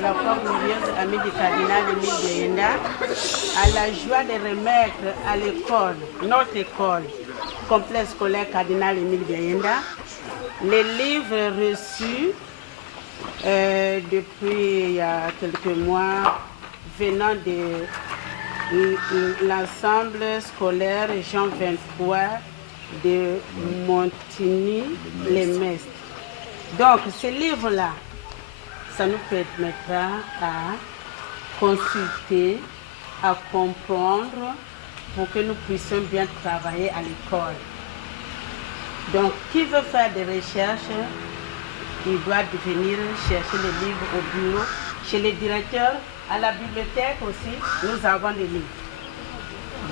de la foi glorieuse amie du cardinal Émile Biayenda a la joie de remettre à l'école, notre école, complexe scolaire cardinal Émile Biayenda, les livres reçus depuis il y a quelques mois venant de l'ensemble scolaire Jean 23 de Montigny-les-Mestres. Donc, ces livres-là, ça nous permettra à consulter, à comprendre pour que nous puissions bien travailler à l'école. Donc, qui veut faire des recherches, il doit venir chercher les livres au bureau, chez les directeurs, à la bibliothèque aussi, nous avons des livres.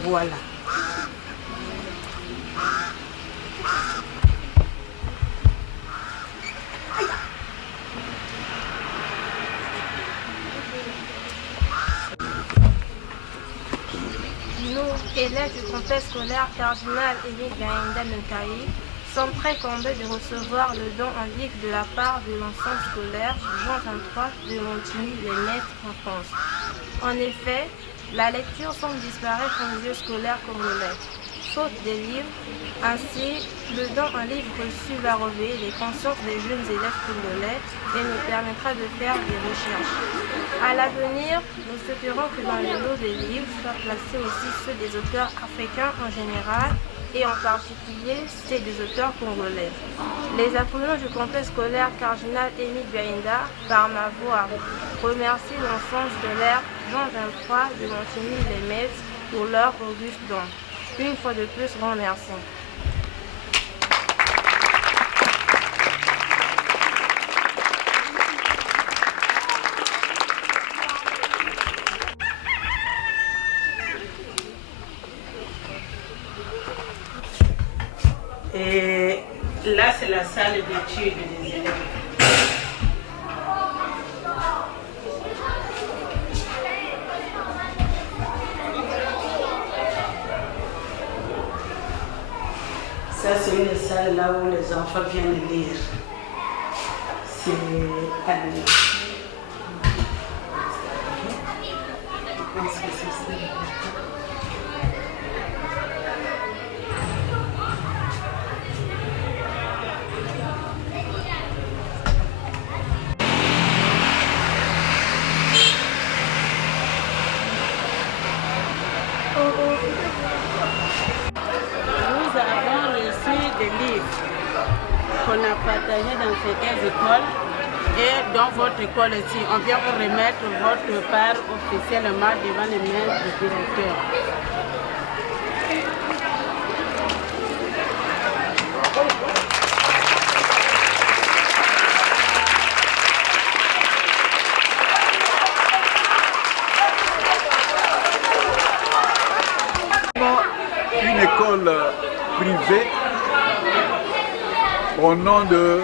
Voilà. Nous, élèves du complexe scolaire cardinal Émile Biayenda Menkaï, sommes très comblés de recevoir le don en livre de la part de l'ensemble scolaire Jean 23 de Montigny-les-Mestres en France. En effet, la lecture semble disparaître en milieu scolaire congolais. Faute des livres, ainsi, le don en livre reçu va réveiller les consciences des jeunes élèves congolais et nous permettra de faire des recherches. À l'avenir, nous souhaiterons que dans les lots des livres soient placés aussi ceux des auteurs africains en général et en particulier ceux des auteurs congolais. Les apprenants du complexe scolaire cardinal Émile Biayenda, par ma voix, remercient l'ensemble scolaire Jean 23 de Montigny-les-Mestres pour leur auguste don. Une fois de plus, grand merci. Et là, c'est la salle d'études des élèves. Ça, c'est une salle là où les enfants viennent lire. C'est admis. Je pense que c'est ça. Des livres qu'on a partagés dans certaines écoles et dans votre école aussi. On vient vous remettre votre part officiellement devant les mains du directeur. Une école privée au nom de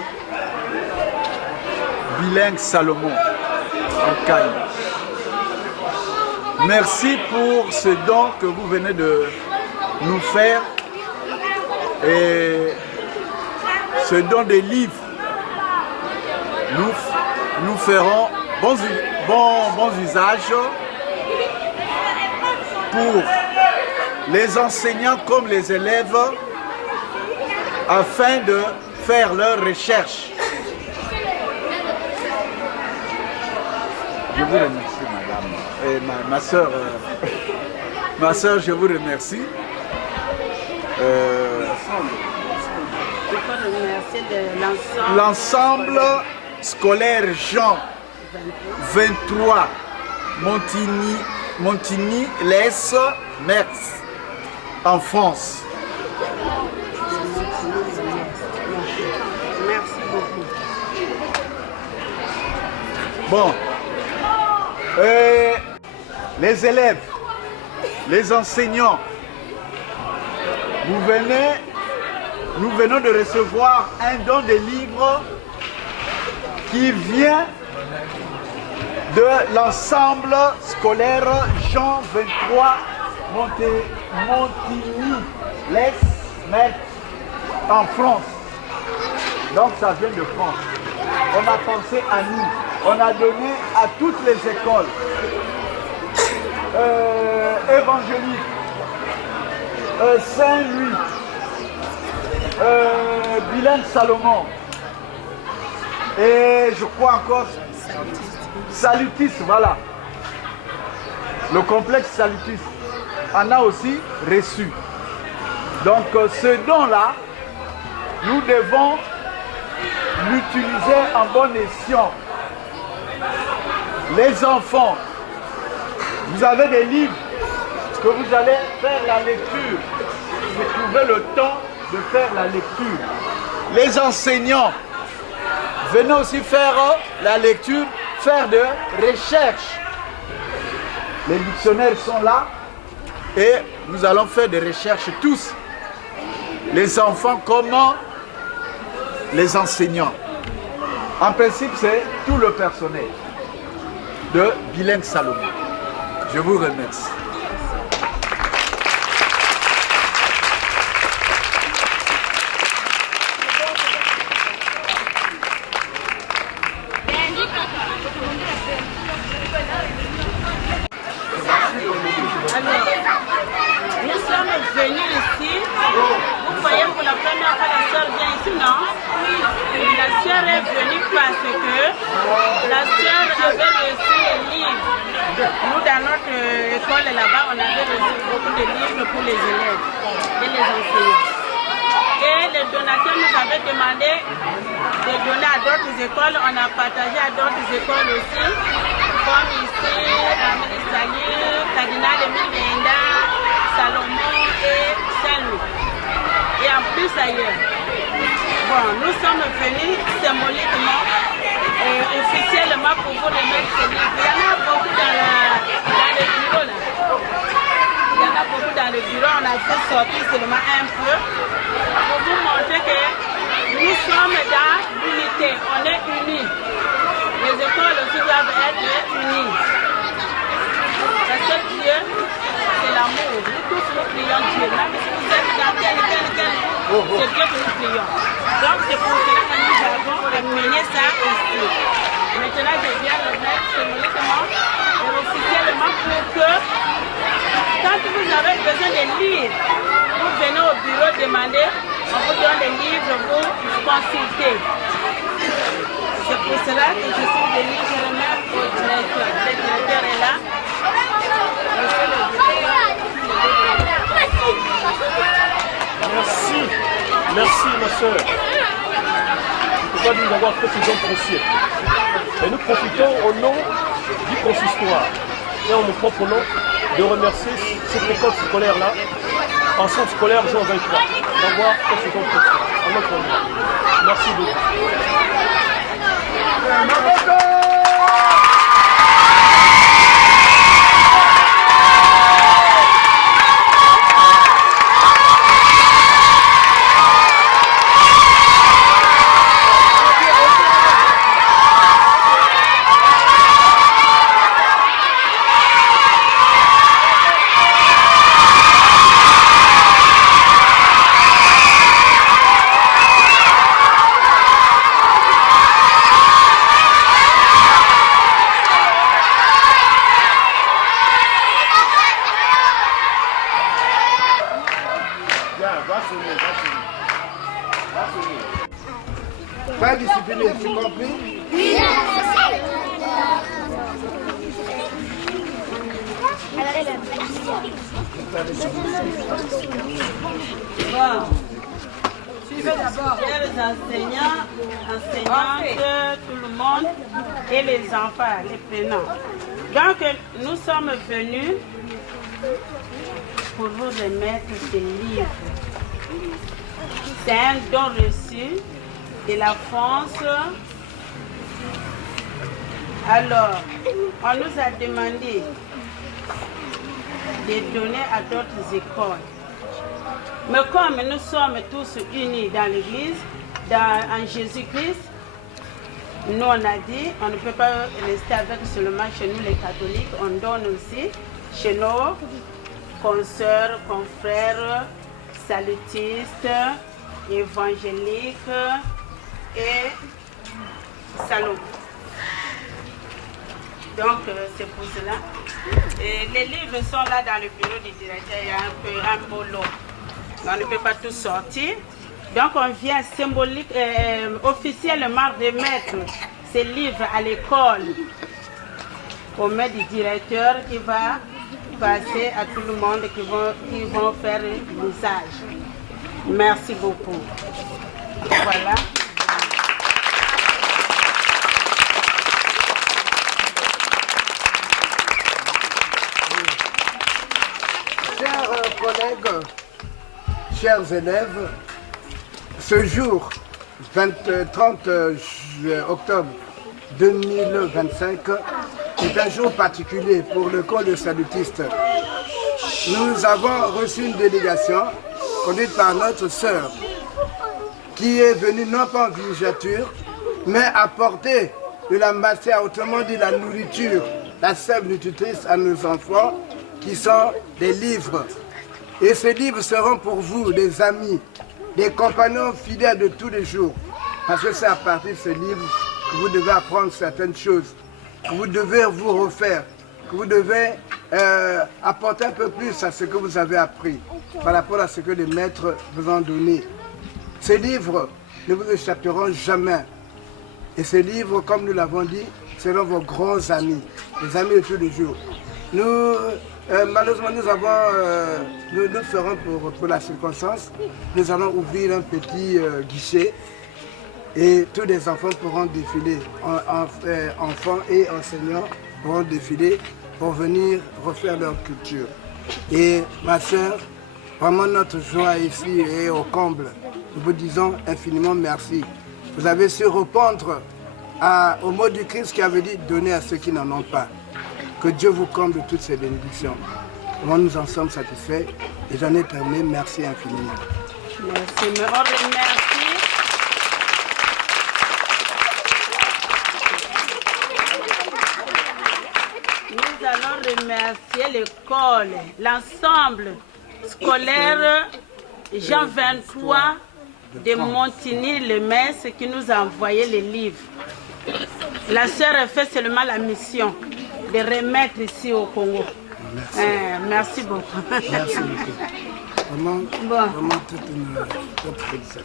Bilingue Salomon en Caille. Merci pour ce don que vous venez de nous faire et ce don des livres. Nous ferons bons usages pour les enseignants comme les élèves afin de faire leurs recherches. Je vous remercie, madame. Et ma soeur, je vous remercie. L'ensemble scolaire Jean 23 Montigny-les-Mestres en France. Merci beaucoup. Bon, les élèves, les enseignants, nous venons de recevoir un don de livres qui vient de l'ensemble scolaire Jean 23 Montigny-les-Mestres en France. Donc ça vient de France. On a pensé à nous. on a donné à toutes les écoles évangéliques, Saint-Louis, Bilingue Salomon, et je crois encore Salutis, voilà. Le complexe Salutis en a aussi reçu. Donc ce don-là, nous devons l'utiliser en bon escient. Les enfants, vous avez des livres que vous allez faire la lecture. Vous trouvez le temps de faire la lecture. Les enseignants, venez aussi faire la lecture, faire de recherche. Les dictionnaires sont là et nous allons faire des recherches tous. Les enfants comme les enseignants. En principe, c'est tout le personnel de Bilingue Salomon. Je vous remercie. Nous sommes venus ici. Vous voyez pour la première fois la sœur vient ici, non? Oui. La sœur est venue parce que la sœur avait reçu les livres. Nous, dans notre école là-bas, on avait reçu beaucoup de livres pour les élèves et les enseignants. Et les donateurs nous avaient demandé de donner à d'autres écoles. On a partagé à d'autres écoles aussi, comme ici, à Ministali, Cardinal Emile Benda, Salomon et Saint-Louis. Et en plus ailleurs. Bon, nous sommes venus symboliquement et officiellement pour vous remettre ces livres. Il y en a beaucoup dans le bureau là. Il y en a beaucoup dans le bureau. On a fait sortir seulement un peu pour vous montrer que nous sommes dans l'unité. On est unis. Les écoles aussi doivent être unies. Parce que Dieu, c'est l'amour. Nous tous nous prions Dieu. Même si vous êtes dans quel c'est Dieu que nous prions. Donc c'est pour cela que nous avons mené ça ici. Maintenant, je viens le mettre symboliquement et officiellement pour que quand vous avez besoin de lire, vous venez au bureau demander, on vous donne des livres, vous consultez. C'est pour cela que je suis venue remettre au directeur. Le directeur est là. Merci, merci ma soeur. Pourquoi nous avoir fait ce don précieux. Et nous profitons au nom du consistoire et en mon propre nom de remercier cette école scolaire-là, ensemble scolaire Jean 23, d'avoir fait ce don précieux. En notre nom. Merci beaucoup. Pas discipliné, tu compris? Oui. Bon. Suivez d'abord. Chers enseignants, enseignantes, tout le monde et les enfants, les prénoms. Donc, nous sommes venus pour vous remettre ces livres. C'est un don reçu de la France. Alors, on nous a demandé de donner à d'autres écoles. Mais comme nous sommes tous unis dans l'Église, en Jésus-Christ, nous on a dit, on ne peut pas rester avec seulement chez nous les catholiques, on donne aussi chez nos consoeurs, confrères, salutistes, évangéliques et Salomon. Donc, c'est pour cela. Et les livres sont là dans le bureau du directeur. Il y a un beau lot. On ne peut pas tout sortir. Donc, on vient symbolique, officiellement remettre ces livres à l'école au maître du directeur qui va passer à tout le monde qui vont faire l'usage. Merci beaucoup. Voilà. Chers collègues, chers élèves, ce jour, 30 octobre 2025, est un jour particulier pour le corps de salutistes. Nous avons reçu une délégation conduite par notre sœur qui est venue non pas en villégiature, mais apporter de la matière, autrement dit la nourriture, la sève nutritrice à nos enfants, qui sont des livres. Et ces livres seront pour vous des amis, des compagnons fidèles de tous les jours. Parce que c'est à partir de ces livres que vous devez apprendre certaines choses, que vous devez vous refaire, que vous devez apporter un peu plus à ce que vous avez appris, par rapport à ce que les maîtres vous ont donné. Ces livres ne vous échapperont jamais. Et ces livres, comme nous l'avons dit, seront vos grands amis, les amis de tous les jours. Nous, malheureusement, nous ferons pour la circonstance, nous allons ouvrir un petit guichet et tous les enfants pourront défiler, enfants et enseignants pourront défiler pour venir refaire leur culture. Et ma sœur, vraiment notre joie ici est au comble. Nous vous disons infiniment merci. Vous avez su répondre au mot du Christ qui avait dit « Donnez à ceux qui n'en ont pas ». Que Dieu vous comble de toutes ces bénédictions. Nous en sommes satisfaits et j'en ai terminé. Merci infiniment. Merci, mais on remercie. Nous allons remercier l'école, l'ensemble scolaire Jean 23 de Montigny-le-Metz qui nous a envoyé les livres. La sœur a fait seulement la mission de remettre ici au Congo. Merci. Merci beaucoup. Merci beaucoup. Vraiment toute félicitations.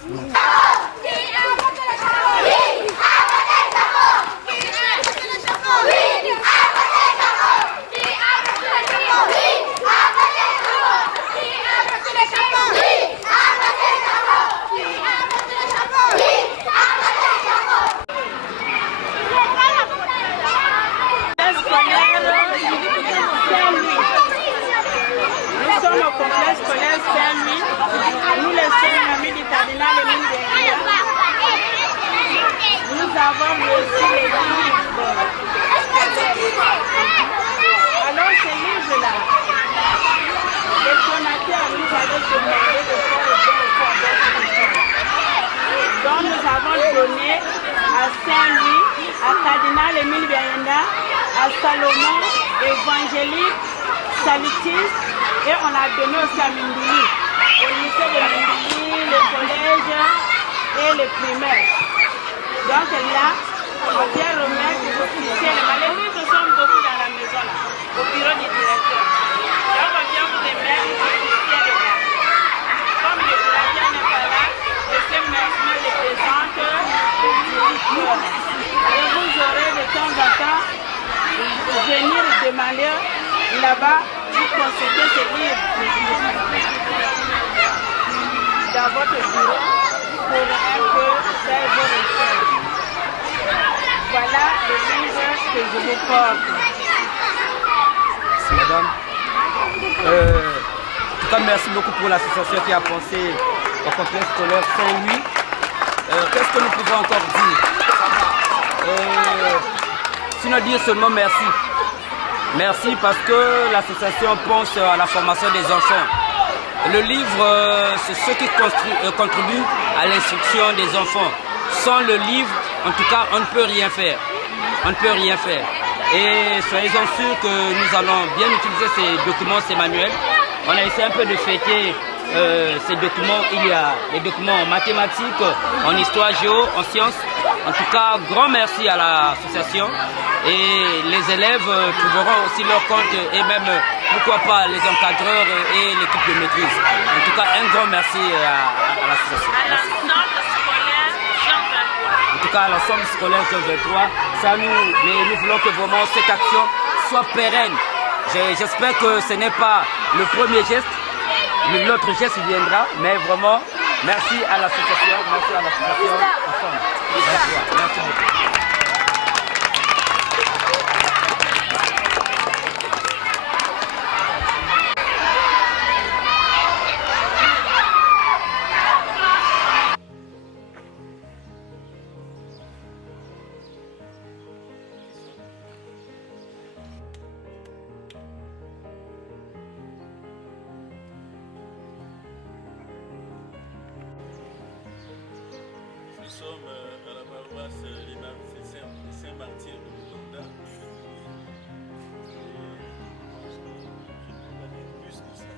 Nous avons reçu les livres. Alors ces livres-là, les donateurs nous avaient demandé de faire le don. Donc nous avons donné à Saint-Louis, à Cardinal Émile Biayenda, à Salomon, évangélique, salutiste, et on a donné aussi à Mindili, au lycée de Mindili, le collège et les primaires. Donc là, on vient remettre officiellement. Les livres sont beaucoup dans la maison, là, au bureau du directeur. Donc on vient vous remettre officiellement. Comme le directeur n'est pas là, laissez maintenant les présente au directeur. Et vous aurez de temps en temps venir demander là-bas, vous consulter ces livres dans votre bureau pour un peu faire vos recherches. Voilà le livre que je vous porte. Merci madame. En tout cas, merci beaucoup pour l'association qui a pensé au complexe scolaire Saint-Louis. Qu'est-ce que nous pouvons encore dire? Sinon dire seulement merci. Merci parce que l'association pense à la formation des enfants. Le livre, c'est ce qui contribue à l'instruction des enfants. Sans le livre, en tout cas, on ne peut rien faire. On ne peut rien faire. Et soyez-en sûrs que nous allons bien utiliser ces documents, ces manuels. On a essayé un peu de fêter ces documents, il y a des documents en mathématiques, en histoire géo, en sciences. En tout cas, grand merci à l'association et les élèves trouveront aussi leur compte et même, pourquoi pas, les encadreurs et l'équipe de maîtrise. En tout cas, un grand merci à l'association. En tout cas, à l'ensemble scolaire Jean 23, ça nous voulons que vraiment cette action soit pérenne. J'espère que ce n'est pas le premier geste, mais l'autre geste viendra, mais vraiment, merci à l'association, ensemble. Merci beaucoup. Nous sommes à la paroisse les Saint-Martyr de Luganda. Plus que ça.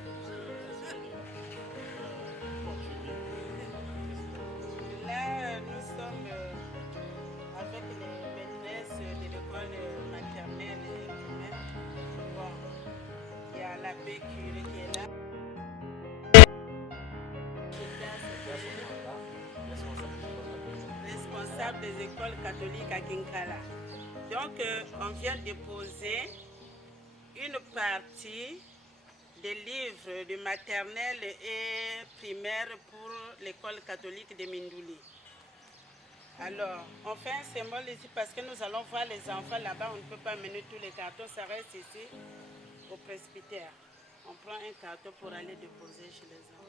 Là, nous sommes avec les maîtresses de l'école maternelle et primaire. Bon, il y a l'abbé curé qui est là. Responsable des écoles catholiques à Kinkala. Donc, on vient déposer une partie des livres de maternelle et primaire pour l'école catholique de Mindouli. Alors, on fait un symbole ici parce que nous allons voir les enfants là-bas. On ne peut pas mener tous les cartons, ça reste ici au presbytère. On prend un carton pour aller déposer chez les enfants.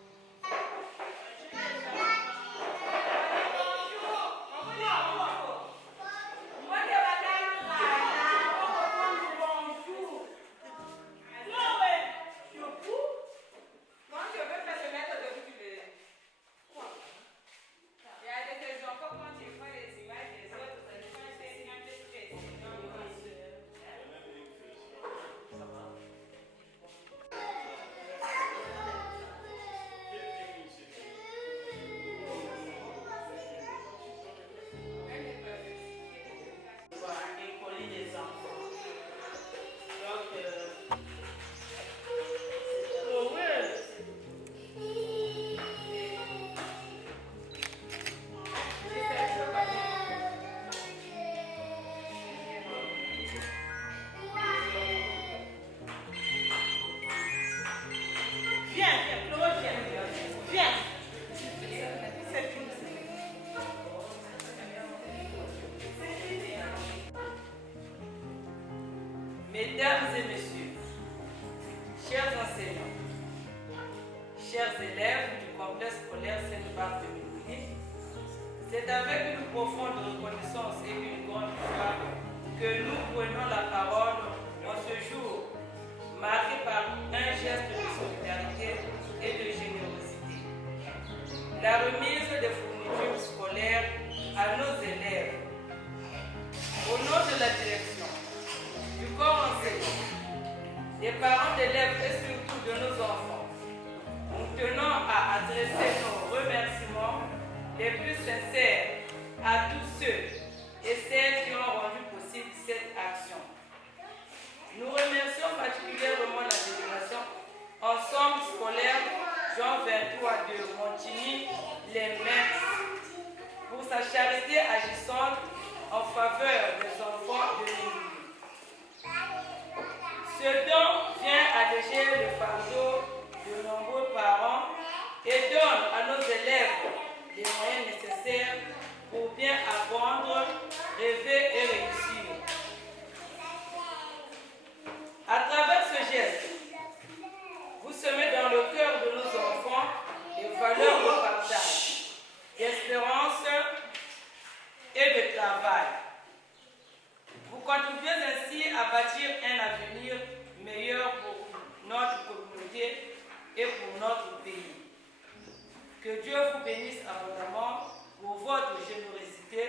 Mesdames et messieurs, chers enseignants, chers élèves du complexe scolaire Sainte-Barbe de Mindouli, c'est avec une profonde reconnaissance et une grande joie que nous prenons la parole en ce jour, marqué par un geste de solidarité et de générosité. La remise des fournitures scolaires à nos élèves. Au nom de la direction, du corps enseignant, des parents d'élèves et surtout de nos enfants, nous tenons à adresser nos remerciements les plus sincères à tous ceux et celles qui ont rendu possible cette action. Nous remercions particulièrement la délégation Ensemble scolaire Jean 23 de Montigny, les Metz, pour sa charité agissante en faveur des enfants de Mindouli. Ce don vient alléger le fardeau de nombreux parents et donne à nos élèves les moyens nécessaires pour bien apprendre, rêver et réussir. À travers ce geste, vous semez dans le cœur de nos enfants les valeurs de partage, d'espérance et de travail. Vous contribuez ainsi à bâtir un avenir meilleur pour notre communauté et pour notre pays. Que Dieu vous bénisse abondamment pour votre générosité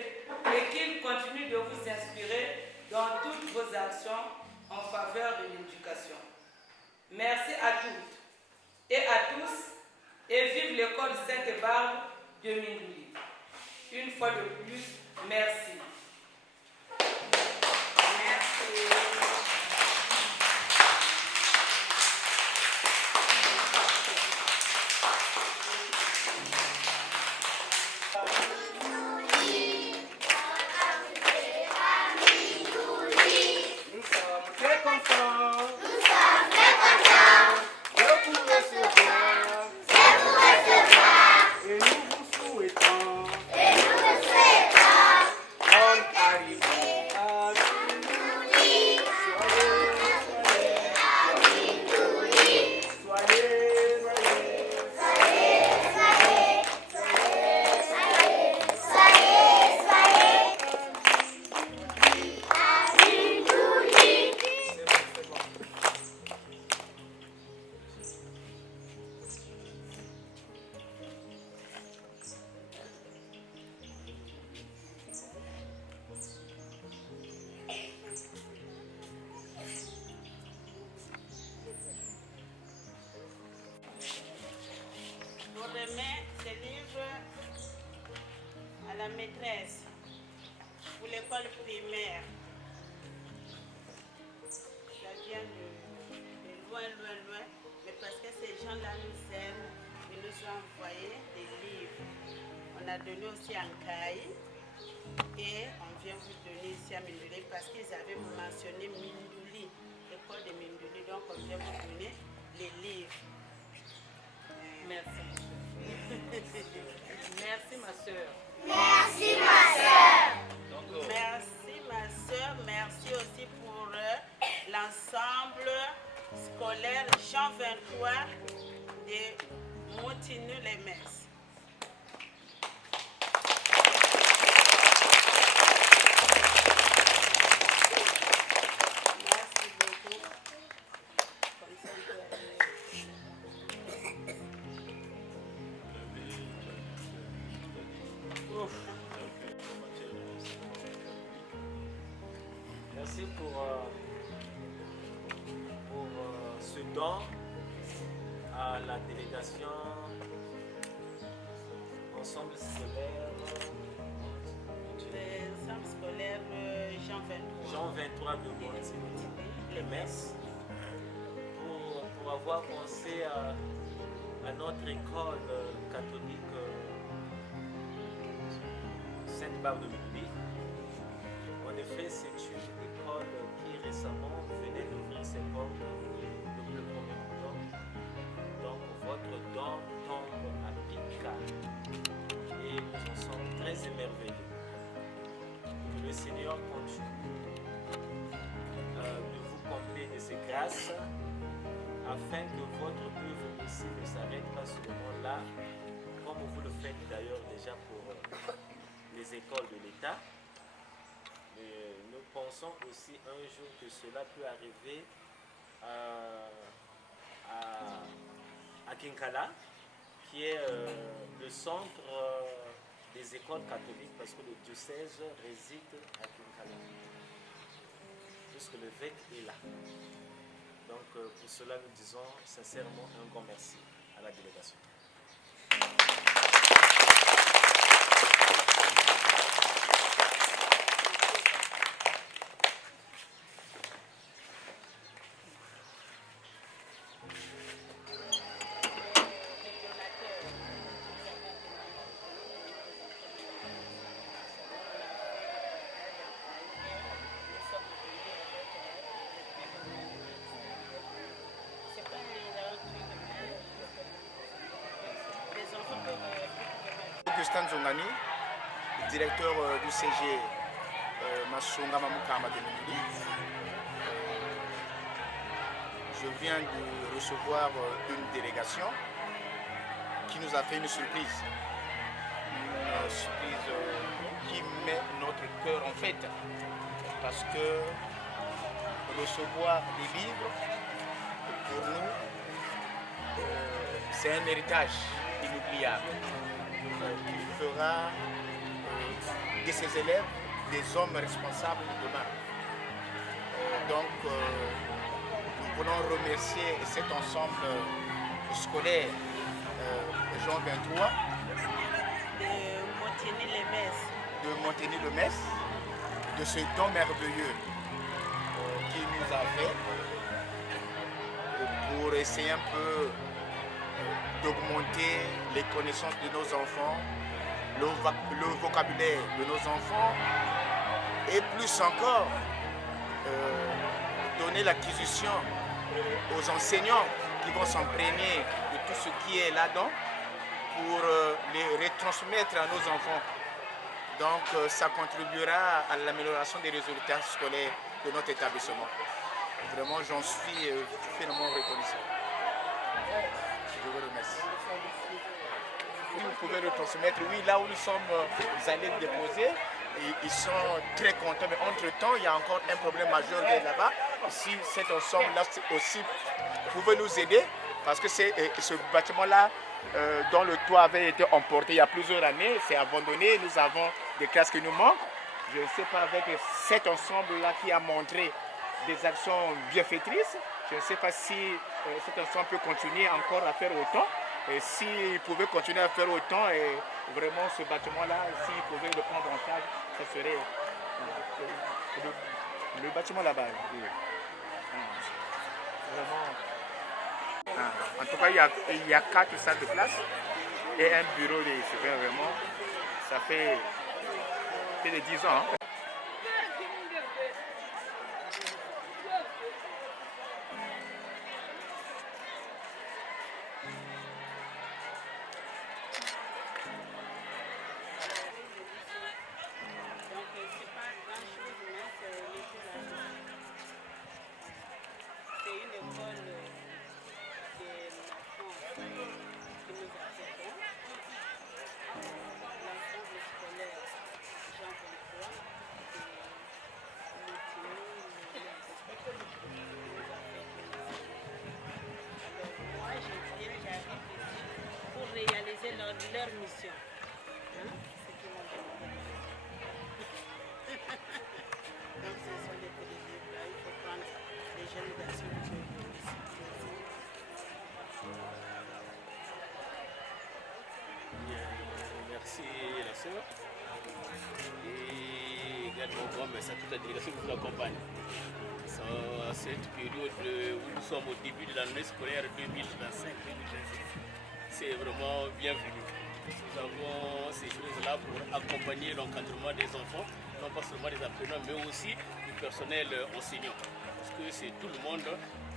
et qu'il continue de vous inspirer dans toutes vos actions en faveur de l'éducation. Merci à toutes et à tous et vive l'école Sainte-Barbe de Mindouli. Une fois de plus, merci. La maîtresse pour l'école primaire. Ça vient de loin, mais parce que ces gens-là nous aiment, ils nous ont envoyé des livres. On a donné aussi en Caille et on vient vous donner ici à Mindouli parce qu'ils avaient mentionné Mindouli, l'école de Mindouli, donc on vient vous donner les livres. Merci. Merci ma soeur. Merci ma soeur. Merci ma soeur, merci aussi pour l'ensemble scolaire Jean 23 de Montigny-les-Metz. Merci beaucoup. Comme ça, on peut aller. Merci pour ce don à la délégation Ensemble scolaire. L'ensemble scolaire Jean 23. Jean 23 de Montigny-les-Metz pour avoir pensé à notre école catholique Sainte-Barbe de Mindouli. En effet, c'est une école qui récemment venait d'ouvrir ses portes le 1er octobre. Donc votre don tombe à pic et nous en sommes très émerveillés. Que le Seigneur continue de vous combler de ses grâces afin que votre œuvre aussi ne s'arrête pas seulement là, comme vous le faites d'ailleurs déjà pour les écoles de l'État. Mais nous pensons aussi un jour que cela peut arriver à Kinkala, qui est le centre des écoles catholiques, parce que le diocèse réside à Kinkala, puisque l'évêque est là. Donc pour cela, nous disons sincèrement un grand merci à la délégation. Augustin Zongani, directeur du CG Masonga Mamukama de Mindouli. Je viens de recevoir une délégation qui nous a fait une surprise. Une surprise qui met notre cœur en fête. Parce que recevoir des livres, pour nous, c'est un héritage inoubliable qui fera de ses élèves des hommes responsables de demain. Donc, nous voulons remercier cet ensemble scolaire Jean 23. De Montigny-le-Metz, de ce don merveilleux qu'il nous a fait pour essayer un peu d'augmenter les connaissances de nos enfants, le vocabulaire de nos enfants et plus encore donner l'acquisition aux enseignants qui vont s'imprégner de tout ce qui est là-dedans pour les retransmettre à nos enfants. Donc ça contribuera à l'amélioration des résultats scolaires de notre établissement. Vraiment, j'en suis finalement reconnaissant. Je vous remercie. Vous pouvez retransmettre, oui, là où nous sommes allés déposer, ils sont très contents, mais entre-temps, il y a encore un problème majeur là-bas. Si cet ensemble-là aussi pouvait nous aider, parce que ce bâtiment-là, dont le toit avait été emporté il y a plusieurs années, c'est abandonné, nous avons des classes qui nous manquent. Je ne sais pas, avec cet ensemble-là qui a montré des actions bienfaitrices, je ne sais pas si cet ensemble peut continuer encore à faire autant. Et s'il pouvait continuer à faire autant, et vraiment ce bâtiment-là, s'il pouvait le prendre en charge, ce serait le bâtiment là-bas. Vraiment. En tout cas, il y a 4 salles de classe et un bureau de surveillant. Vraiment, ça fait plus de 10 ans. Hein. Leur mission. Hein? C'est qu'ils m'ont demandé. Donc ce sont des télévisions là, il faut prendre les jeunes garçons qui Merci la sœur. Et également grand merci à toute la délégation qui nous accompagne. À cette période où nous sommes au début de l'année scolaire 2025-2026. C'est vraiment bienvenu. Nous avons ces choses-là pour accompagner l'encadrement des enfants, non pas seulement des apprenants, mais aussi du personnel enseignant. Parce que c'est tout le monde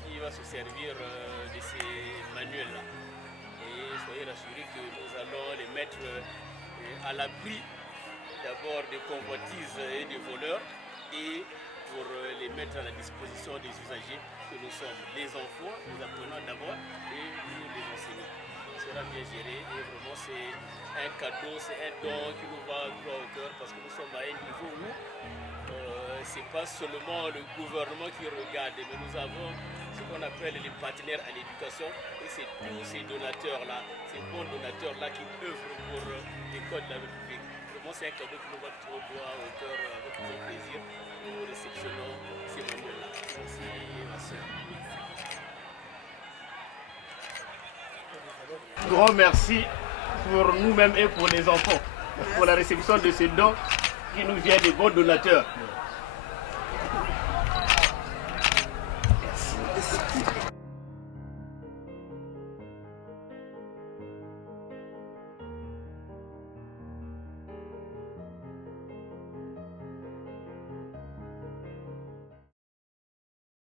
qui va se servir de ces manuels-là. Et soyez rassurés que nous allons les mettre à l'abri d'abord des convoitises et des voleurs et pour les mettre à la disposition des usagers que nous sommes, les enfants, les apprenants d'abord et nous les enseignants. Sera bien géré et vraiment c'est un cadeau, c'est un don qui nous va droit au cœur parce que nous sommes à un niveau où c'est pas seulement le gouvernement qui regarde, mais nous avons ce qu'on appelle les partenaires à l'éducation et c'est tous ces donateurs-là, ces bons donateurs-là qui œuvrent pour l'école de la République. Vraiment c'est un cadeau qui nous va droit au cœur avec grand plaisir. Nous réceptionnons ces moments-là. Merci ma soeur. Grand merci pour nous-mêmes et pour les enfants, pour la réception de ce don qui nous vient des bons donateurs.